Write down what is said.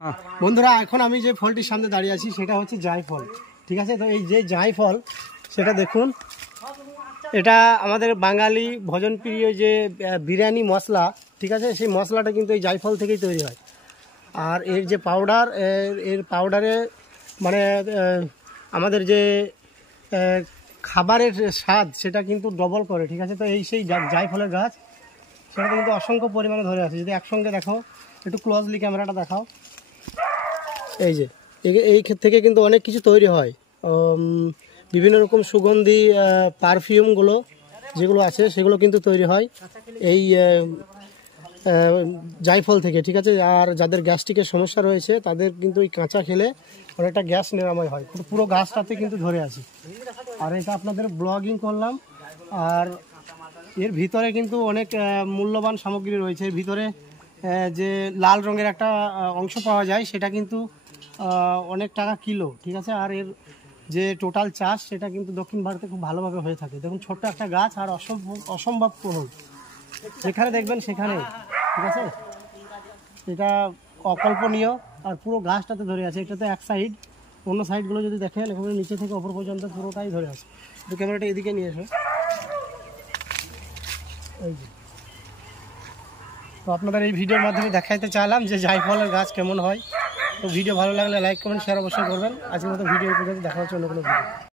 বন্ধুরা এখন আমি যে ফলটির সামনে দাঁড়িয়ে আছি সেটা হচ্ছে জায়ফল। ঠিক আছে, তো এই যে জায়ফল সেটা দেখুন, এটা আমাদের বাঙালি ভোজনপ্রিয় যে বিরিয়ানি মশলা, ঠিক আছে, সেই মশলাটা কিন্তু এই জায়ফল থেকেই তৈরি হয়। আর এর যে পাউডার, এর পাউডারে মানে আমাদের যে খাবারের স্বাদ সেটা কিন্তু ডবল করে। ঠিক আছে, তো এই সেই জায়ফলের গাছ সেটা কিন্তু অসংখ্য পরিমাণে ধরে আছে। যদি একসঙ্গে দেখো, একটু ক্লোজলি ক্যামেরাটা দেখাও, এই যে এই থেকে কিন্তু অনেক কিছু তৈরি হয়। বিভিন্ন রকম সুগন্ধি পারফিউমগুলো যেগুলো আছে সেগুলো কিন্তু তৈরি হয় এই জায়ফল থেকে। ঠিক আছে, আর যাদের গ্যাস্ট্রিকের সমস্যা রয়েছে তাদের কিন্তু এই কাঁচা খেলে অনেকটা গ্যাস নিরাময় হয়। পুরো গাছটাতে কিন্তু ধরে আছে। আর এটা আপনাদের ব্লগিং করলাম। আর এর ভিতরে কিন্তু অনেক মূল্যবান সামগ্রী রয়েছে। এর ভিতরে যে লাল রঙের একটা অংশ পাওয়া যায় সেটা কিন্তু অনেক টাকা কিলো। ঠিক আছে, আর এর যে টোটাল চাষ সেটা কিন্তু দক্ষিণ ভারতে খুব ভালোভাবে হয়ে থাকে। দেখুন, ছোট্ট একটা গাছ আর অসম্ভব ফলন, যেখানে দেখবেন সেখানে। ঠিক আছে, এটা অকল্পনীয়। আর পুরো গাছটাতে ধরে আছে। এটাতে এক সাইড, অন্য সাইডগুলো যদি দেখেন এখানে নিচে থেকে ওপর পর্যন্ত পুরোটাই ধরে আছে। তো ক্যামেরাটা এদিকে নিয়ে এসো। এই যে, তো আপনাদের এই ভিডিওর মাধ্যমে দেখাইতে চাইলাম যে জায়ফলের গাছ কেমন হয়। তো ভিডিও ভালো লাগলে লাইক কমেন্ট শেয়ার অবশ্যই করবেন। আজকের মতো ভিডিও এই পর্যন্ত, দেখা হচ্ছে অন্য কোনো ভিডিও।